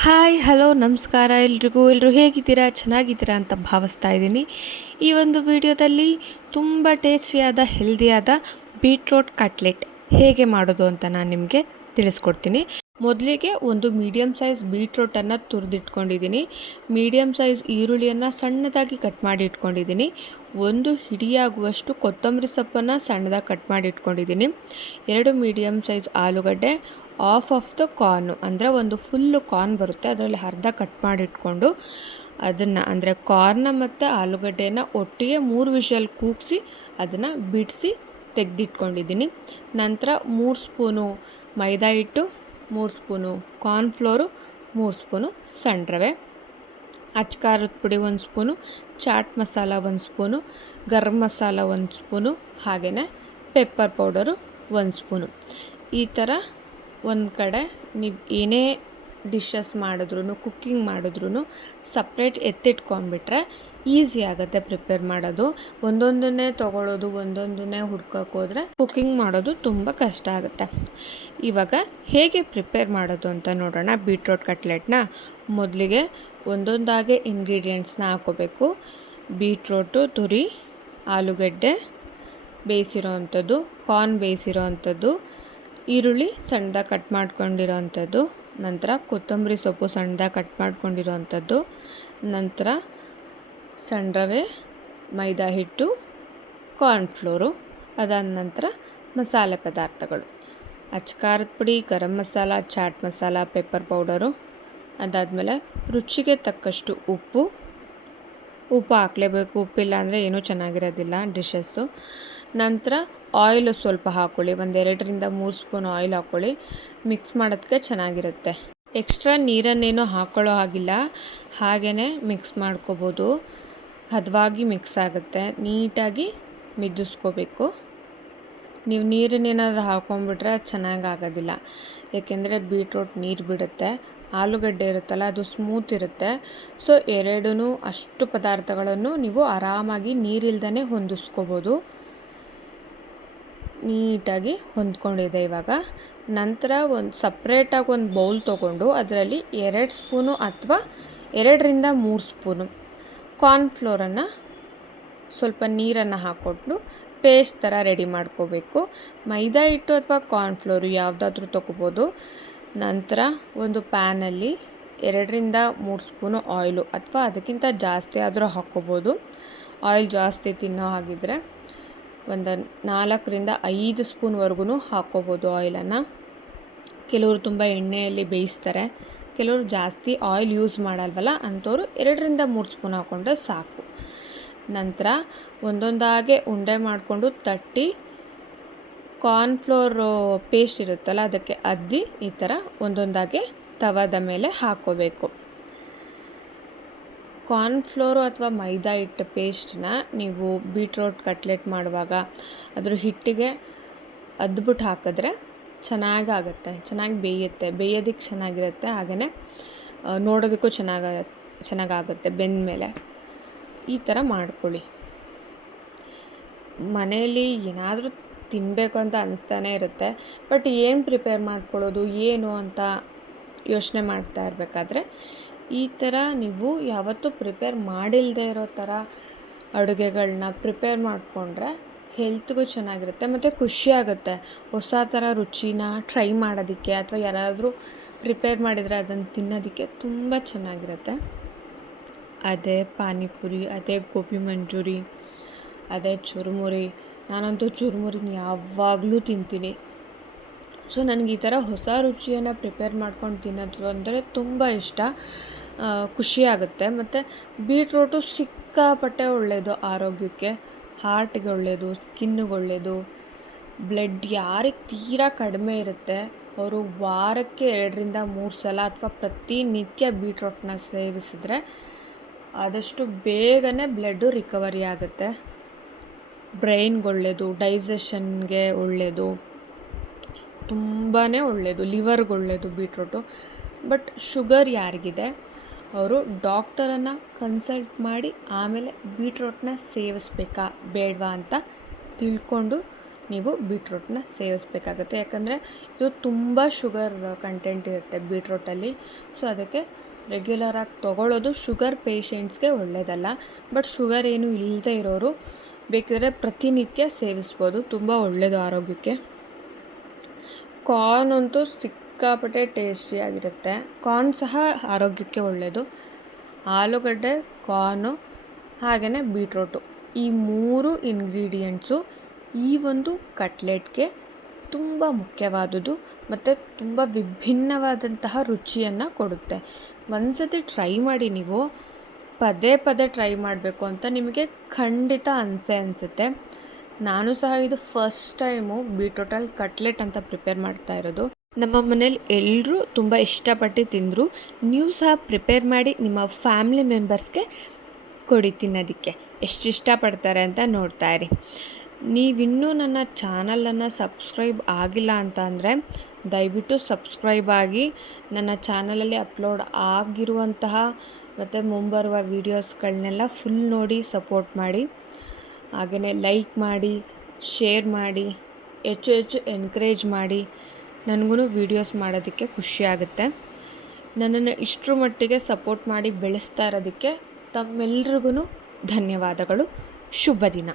Hi hello ನಮಸ್ಕಾರ ಎಲ್ಲರೂ ಹೇಗಿದ್ದೀರಾ ಚೆನ್ನಾಗಿದ್ದೀರಾ ಅಂತ ಭಾವಿಸ್ತಾ ಇದ್ದೀನಿ. ಈ ಒಂದು ವಿಡಿಯೋದಲ್ಲಿ ತುಂಬ ಟೇಸ್ಟಿಯಾದ ಹೆಲ್ದಿಯಾದ ಬೀಟ್ರೋಟ್ ಕಟ್ಲೆಟ್ ಹೇಗೆ ಮಾಡೋದು ಅಂತ ನಾನು ನಿಮಗೆ ತಿಳಿಸ್ಕೊಡ್ತೀನಿ. ಮೊದಲಿಗೆ ಒಂದು ಮೀಡಿಯಮ್ ಸೈಜ್ ಬೀಟ್ರೋಟನ್ನು ತುರಿದಿಟ್ಕೊಂಡಿದ್ದೀನಿ. ಮೀಡಿಯಮ್ ಸೈಜ್ ಈರುಳ್ಳಿಯನ್ನು ಸಣ್ಣದಾಗಿ ಕಟ್ ಮಾಡಿ ಇಟ್ಕೊಂಡಿದ್ದೀನಿ. ಒಂದು ಹಿಡಿಯಾಗುವಷ್ಟು ಕೊತ್ತಂಬರಿ ಸೊಪ್ಪನ್ನು ಸಣ್ಣದಾಗಿ ಕಟ್ ಮಾಡಿ ಇಟ್ಕೊಂಡಿದ್ದೀನಿ. 2 ಮೀಡಿಯಮ್ ಸೈಜ್ ಆಲೂಗಡ್ಡೆ, ಆಫ್ ದ ಕಾರ್ನು ಅಂದರೆ ಒಂದು ಫುಲ್ಲು ಕಾರ್ನ್ ಬರುತ್ತೆ, ಅದರಲ್ಲಿ ಅರ್ಧ ಕಟ್ ಮಾಡಿ ಇಟ್ಕೊಂಡು ಅದನ್ನು ಅಂದರೆ ಕಾರ್ನ ಮತ್ತು ಆಲೂಗಡ್ಡೆಯನ್ನು ಒಟ್ಟಿಗೆ 3 ವಿಷಲ್ ಕೂಗಿಸಿ ಅದನ್ನು ಬಿಡಿಸಿ ತೆಗೆದಿಟ್ಕೊಂಡಿದ್ದೀನಿ. ನಂತರ 3 ಸ್ಪೂನು ಮೈದಾ ಹಿಟ್ಟು, 3 ಸ್ಪೂನು ಕಾರ್ನ್ಫ್ಲೋರು, 3 ಸ್ಪೂನು ಸಣ್ಣ ರವೆ, ಅಚ್ಚ ಖಾರದ ಪುಡಿ 1 spoon, chat masala 1 spoon, garam masala 1 spoon, ಹಾಗೆಯೇ ಪೆಪ್ಪರ್ ಪೌಡರು 1 ಸ್ಪೂನು. ಈ ಥರ ಒಂದು ಕಡೆ ನೀವು ಏನೇ ಡಿಶಸ್ ಮಾಡಿದ್ರೂ ಕುಕ್ಕಿಂಗ್ ಮಾಡಿದ್ರೂ ಸಪ್ರೇಟ್ ಎತ್ತಿಟ್ಕೊಂಡ್ಬಿಟ್ರೆ ಈಸಿ ಆಗುತ್ತೆ ಪ್ರಿಪೇರ್ ಮಾಡೋದು. ಒಂದೊಂದನ್ನೇ ತೊಗೊಳ್ಳೋದು, ಒಂದೊಂದನ್ನೇ ಹುಡ್ಕೋಕೆ ಹೋದರೆ ಕುಕ್ಕಿಂಗ್ ಮಾಡೋದು ತುಂಬ ಕಷ್ಟ ಆಗುತ್ತೆ. ಇವಾಗ ಹೇಗೆ ಪ್ರಿಪೇರ್ ಮಾಡೋದು ಅಂತ ನೋಡೋಣ. ಬೀಟ್ರೋಟ್ ಕಟ್ಲೆಟ್ನ ಮೊದಲಿಗೆ ಒಂದೊಂದಾಗೆ ಇಂಗ್ರೀಡಿಯೆಂಟ್ಸ್ನ ಹಾಕ್ಕೋಬೇಕು. ಬೀಟ್ರೋಟು ತುರಿ, ಆಲೂಗಡ್ಡೆ ಬೇಯಿಸಿರೋ ಅಂಥದ್ದು, ಕಾರ್ನ್ ಬೇಯಿಸಿರೋ ಅಂಥದ್ದು, ಈರುಳ್ಳಿ ಸಣ್ಣದಾಗಿ ಕಟ್ ಮಾಡ್ಕೊಂಡಿರೋ ಅಂಥದ್ದು, ನಂತರ ಕೊತ್ತಂಬರಿ ಸೊಪ್ಪು ಸಣ್ಣದಾಗಿ ಕಟ್ ಮಾಡ್ಕೊಂಡಿರೋ ಅಂಥದ್ದು, ನಂತರ ಸಣ್ಣ ರವೆ, ಮೈದಾ ಹಿಟ್ಟು, ಕಾರ್ನ್ಫ್ಲೋರು, ಅದಾದ ನಂತರ ಮಸಾಲೆ ಪದಾರ್ಥಗಳು ಅಚ್ಚ ಖಾರದ ಪುಡಿ, ಗರಂ ಮಸಾಲ, ಚಾಟ್ ಮಸಾಲ, ಪೆಪ್ಪರ್ ಪೌಡರು, ಅದಾದಮೇಲೆ ರುಚಿಗೆ ತಕ್ಕಷ್ಟು ಉಪ್ಪು ಹಾಕಲೇಬೇಕು. ಉಪ್ಪಿಲ್ಲ ಅಂದರೆ ಏನೂ ಚೆನ್ನಾಗಿರೋದಿಲ್ಲ ಡಿಶಸ್ಸು. ನಂತರ ಆಯಿಲು ಸ್ವಲ್ಪ ಹಾಕ್ಕೊಳ್ಳಿ, 2ರಿಂದ 3 ಸ್ಪೂನ್ ಆಯಿಲ್ ಹಾಕ್ಕೊಳ್ಳಿ. ಮಿಕ್ಸ್ ಮಾಡೋದಕ್ಕೆ ಚೆನ್ನಾಗಿರುತ್ತೆ. ಎಕ್ಸ್ಟ್ರಾ ನೀರನ್ನೇನು ಹಾಕ್ಕೊಳ್ಳೋ ಹಾಗಿಲ್ಲ, ಹಾಗೇ ಮಿಕ್ಸ್ ಮಾಡ್ಕೋಬೋದು. ಹದವಾಗಿ ಮಿಕ್ಸ್ ಆಗುತ್ತೆ. ನೀಟಾಗಿ ಮಿದಿಸ್ಕೋಬೇಕು. ನೀವು ನೀರನ್ನೇನಾದರೂ ಹಾಕ್ಕೊಂಡ್ಬಿಟ್ರೆ ಚೆನ್ನಾಗಾಗೋದಿಲ್ಲ, ಏಕೆಂದರೆ ಬೀಟ್ರೋಟ್ ನೀರು ಬಿಡುತ್ತೆ. ಆಲೂಗಡ್ಡೆ ಇರುತ್ತಲ್ಲ ಅದು ಸ್ಮೂತ್ ಇರುತ್ತೆ. ಸೊ ಎರಡೂ ಅಷ್ಟು ಪದಾರ್ಥಗಳನ್ನು ನೀವು ಆರಾಮಾಗಿ ನೀರಿಲ್ದೇ ಹೊಂದಿಸ್ಕೋಬೋದು. ನೀಟಾಗಿ ಹೊಂದ್ಕೊಂಡಿದೆ ಇವಾಗ. ನಂತರ ಒಂದು ಸಪ್ರೇಟಾಗಿ ಒಂದು ಬೌಲ್ ತೊಗೊಂಡು ಅದರಲ್ಲಿ 2 ಸ್ಪೂನು ಅಥವಾ 2ರಿಂದ 3 ಸ್ಪೂನು ಕಾರ್ನ್ಫ್ಲೋರನ್ನು ಸ್ವಲ್ಪ ನೀರನ್ನು ಹಾಕ್ಕೊಂಡು ಪೇಸ್ಟ್ ಥರ ರೆಡಿ ಮಾಡ್ಕೋಬೇಕು. ಮೈದಾ ಹಿಟ್ಟು ಅಥವಾ ಕಾರ್ನ್ಫ್ಲೋರು ಯಾವುದಾದ್ರೂ ತೊಗೋಬೋದು. ನಂತರ ಒಂದು ಪ್ಯಾನಲ್ಲಿ 2ರಿಂದ 3 ಸ್ಪೂನು ಆಯಿಲು ಅಥವಾ ಅದಕ್ಕಿಂತ ಜಾಸ್ತಿ ಆದರೂ ಹಾಕ್ಕೋಬೋದು. ಆಯಿಲ್ ಜಾಸ್ತಿ ತಿನ್ನೋ ಹಾಗಿದ್ರೆ ಒಂದು 4ರಿಂದ 5 ಸ್ಪೂನ್ವರೆಗೂ ಹಾಕ್ಕೋಬೋದು ಆಯಿಲನ್ನು. ಕೆಲವರು ತುಂಬ ಎಣ್ಣೆಯಲ್ಲಿ ಬೇಯಿಸ್ತಾರೆ, ಕೆಲವರು ಜಾಸ್ತಿ ಆಯಿಲ್ ಯೂಸ್ ಮಾಡಲ್ವಲ್ಲ ಅಂಥವ್ರು 2ರಿಂದ 3 ಸ್ಪೂನ್ ಹಾಕ್ಕೊಂಡ್ರೆ ಸಾಕು. ನಂತರ ಒಂದೊಂದಾಗೆ ಉಂಡೆ ಮಾಡಿಕೊಂಡು ತಟ್ಟಿ ಕಾರ್ನ್ಫ್ಲೋರ್ ಪೇಸ್ಟ್ ಇರುತ್ತಲ್ಲ ಅದಕ್ಕೆ ಅದ್ದಿ ಈ ಥರ ಒಂದೊಂದಾಗೆ ತವದ ಮೇಲೆ ಹಾಕ್ಕೋಬೇಕು. ಕಾರ್ನ್ಫ್ಲೋರು ಅಥವಾ ಮೈದಾ ಹಿಟ್ಟು ಪೇಸ್ಟನ್ನ ನೀವು ಬೀಟ್ರೋಟ್ ಕಟ್ಲೆಟ್ ಮಾಡುವಾಗ ಅದ್ರ ಹಿಟ್ಟಿಗೆ ಅದ್ಬಿಟ್ಟು ಹಾಕಿದ್ರೆ ಚೆನ್ನಾಗಾಗುತ್ತೆ, ಚೆನ್ನಾಗಿ ಬೇಯೋದಕ್ಕೆ ಚೆನ್ನಾಗಿರುತ್ತೆ. ಹಾಗೆಯೇ ನೋಡೋದಕ್ಕೂ ಚೆನ್ನಾಗಾಗುತ್ತೆ ಬೆಂದ ಮೇಲೆ. ಈ ಥರ ಮಾಡ್ಕೊಳ್ಳಿ. ಮನೆಯಲ್ಲಿ ಏನಾದರೂ ತಿನ್ನಬೇಕು ಅಂತ ಅನಿಸ್ತಾನೆ ಇರುತ್ತೆ, ಬಟ್ ಏನು ಪ್ರಿಪೇರ್ ಮಾಡ್ಕೊಳ್ಳೋದು ಏನು ಅಂತ ಯೋಚನೆ ಮಾಡ್ತಾ ಇರಬೇಕಾದ್ರೆ ಈ ಥರ ನೀವು ಯಾವತ್ತೂ ಪ್ರಿಪೇರ್ ಮಾಡಿಲ್ಲದೆ ಇರೋ ಥರ ಅಡುಗೆಗಳನ್ನ ಪ್ರಿಪೇರ್ ಮಾಡಿಕೊಂಡ್ರೆ ಹೆಲ್ತ್ಗೂ ಚೆನ್ನಾಗಿರುತ್ತೆ ಮತ್ತು ಖುಷಿಯಾಗುತ್ತೆ. ಹೊಸ ಥರ ರುಚಿನ ಟ್ರೈ ಮಾಡೋದಕ್ಕೆ ಅಥವಾ ಯಾರಾದರೂ ಪ್ರಿಪೇರ್ ಮಾಡಿದರೆ ಅದನ್ನು ತಿನ್ನೋದಕ್ಕೆ ತುಂಬ ಚೆನ್ನಾಗಿರುತ್ತೆ. ಅದೇ ಪಾನಿಪುರಿ, ಅದೇ ಗೋಬಿ ಮಂಚೂರಿ, ಅದೇ ಚುರುಮುರಿ. ನಾನಂತೂ ಚುರುಮುರಿನ ಯಾವಾಗಲೂ ತಿಂತೀನಿ. ಸೊ ನನಗೆ ಈ ಥರ ಹೊಸ ರುಚಿಯನ್ನು ಪ್ರಿಪೇರ್ ಮಾಡ್ಕೊಂಡು ತಿನ್ನೋದು ಅಂದರೆ ತುಂಬ ಇಷ್ಟ, ಖುಷಿಯಾಗುತ್ತೆ. ಮತ್ತು ಬೀಟ್ರೋಟು ಸಿಕ್ಕಾಪಟ್ಟೆ ಒಳ್ಳೆಯದು ಆರೋಗ್ಯಕ್ಕೆ, ಹಾರ್ಟಿಗೆ ಒಳ್ಳೆಯದು, ಸ್ಕಿನ್ನಿಗೆ ಒಳ್ಳೆಯದು. ಬ್ಲಡ್ ಯಾರಿಗೆ ತೀರಾ ಕಡಿಮೆ ಇರುತ್ತೆ ಅವರು ವಾರಕ್ಕೆ 2ರಿಂದ 3 ಸಲ ಅಥವಾ ಪ್ರತಿನಿತ್ಯ ಬೀಟ್ರೋಟ್ನ ಸೇವಿಸಿದ್ರೆ ಆದಷ್ಟು ಬೇಗನೆ ಬ್ಲಡ್ಡು ರಿಕವರಿ ಆಗುತ್ತೆ. ಬ್ರೈನ್ಗೆ ಒಳ್ಳೆಯದು, ಡೈಜೆಷನ್ಗೆ ಒಳ್ಳೆಯದು, ತುಂಬಾ ಒಳ್ಳೆಯದು, ಲಿವರ್ಗೆ ಒಳ್ಳೆಯದು ಬೀಟ್ರೋಟು. ಬಟ್ ಶುಗರ್ ಯಾರಿಗಿದೆ ಅವರು ಡಾಕ್ಟರನ್ನು ಕನ್ಸಲ್ಟ್ ಮಾಡಿ ಆಮೇಲೆ ಬೀಟ್ರೋಟ್ನ ಸೇವಿಸ್ಬೇಕಾ ಬೇಡವಾ ಅಂತ ತಿಳ್ಕೊಂಡು ನೀವು ಬೀಟ್ರೂಟ್ನ ಸೇವಿಸಬೇಕಾಗುತ್ತೆ. ಯಾಕಂದರೆ ಇದು ತುಂಬ ಶುಗರ್ ಕಂಟೆಂಟ್ ಇರುತ್ತೆ ಬೀಟ್ರೂಟಲ್ಲಿ. ಸೊ ಅದಕ್ಕೆ ರೆಗ್ಯುಲರಾಗಿ ತೊಗೊಳ್ಳೋದು ಶುಗರ್ ಪೇಷಂಟ್ಸ್ಗೆ ಒಳ್ಳೆಯದಲ್ಲ. ಬಟ್ ಶುಗರ್ ಏನು ಇಲ್ಲದೆ ಇರೋರು ಬೇಕಿದ್ರೆ ಪ್ರತಿನಿತ್ಯ ಸೇವಿಸ್ಬೋದು, ತುಂಬ ಒಳ್ಳೆಯದು ಆರೋಗ್ಯಕ್ಕೆ. ಕಾರ್ನ್ ಅಂತೂ ಸಿಕ್ಕಾಪಟ್ಟೆ ಟೇಸ್ಟಿಯಾಗಿರುತ್ತೆ. ಕಾರ್ನ್ ಸಹ ಆರೋಗ್ಯಕ್ಕೆ ಒಳ್ಳೆಯದು. ಆಲೂಗಡ್ಡೆ, ಕಾರ್ನು ಹಾಗೆಯೇ ಬೀಟ್ರೋಟು, ಈ 3 ಇಂಗ್ರೀಡಿಯೆಂಟ್ಸು ಈ ಒಂದು ಕಟ್ಲೆಟ್ಗೆ ತುಂಬ ಮುಖ್ಯವಾದುದು ಮತ್ತು ತುಂಬ ವಿಭಿನ್ನವಾದಂತಹ ರುಚಿಯನ್ನು ಕೊಡುತ್ತೆ. ಒಂದ್ಸತಿ ಟ್ರೈ ಮಾಡಿ, ನೀವು ಪದೇ ಪದೇ ಟ್ರೈ ಮಾಡಬೇಕು ಅಂತ ನಿಮಗೆ ಖಂಡಿತ ಅನಿಸುತ್ತೆ. ನಾನು ಸಹ ಇದು ಫಸ್ಟ್ ಟೈಮು ಬೀಟ್ರೂಟಲ್ಲಿ ಕಟ್ಲೆಟ್ ಅಂತ ಪ್ರಿಪೇರ್ ಮಾಡ್ತಾ ಇರೋದು. ನಮ್ಮ ಮನೇಲಿ ಎಲ್ಲರೂ ತುಂಬ ಇಷ್ಟಪಟ್ಟು ತಿಂದರು. ನೀವು ಸಹ ಪ್ರಿಪೇರ್ ಮಾಡಿ ನಿಮ್ಮ ಫ್ಯಾಮಿಲಿ ಮೆಂಬರ್ಸ್ಗೆ ಕೊಡಿ ತಿನ್ನೋದಕ್ಕೆ. ಎಷ್ಟು ಇಷ್ಟಪಡ್ತಾರೆ ಅಂತ ನೋಡ್ತಾ ಇರಿ. ನೀವಿನ್ನೂ ನನ್ನ ಚಾನಲನ್ನು ಸಬ್ಸ್ಕ್ರೈಬ್ ಆಗಿಲ್ಲ ಅಂತ ಅಂದರೆ ದಯವಿಟ್ಟು ಸಬ್ಸ್ಕ್ರೈಬ್ ಆಗಿ ನನ್ನ ಚಾನಲಲ್ಲಿ ಅಪ್ಲೋಡ್ ಆಗಿರುವಂತಹ ಮತ್ತು ಮುಂಬರುವ ವೀಡಿಯೋಸ್ಗಳನ್ನೆಲ್ಲ ಫುಲ್ ನೋಡಿ ಸಪೋರ್ಟ್ ಮಾಡಿ. ಹಾಗೆಯೇ ಲೈಕ್ ಮಾಡಿ, ಶೇರ್ ಮಾಡಿ, ಹೆಚ್ಚು ಹೆಚ್ಚು ಎನ್ಕರೇಜ್ ಮಾಡಿ. ನನಗೂ ವೀಡಿಯೋಸ್ ಮಾಡೋದಕ್ಕೆ ಖುಷಿಯಾಗುತ್ತೆ. ನನ್ನನ್ನು ಇಷ್ಟರ ಮಟ್ಟಿಗೆ ಸಪೋರ್ಟ್ ಮಾಡಿ ಬೆಳೆಸ್ತಾ ಇರೋದಕ್ಕೆ ತಮ್ಮೆಲ್ರಿಗೂ ಧನ್ಯವಾದಗಳು. ಶುಭ ದಿನ.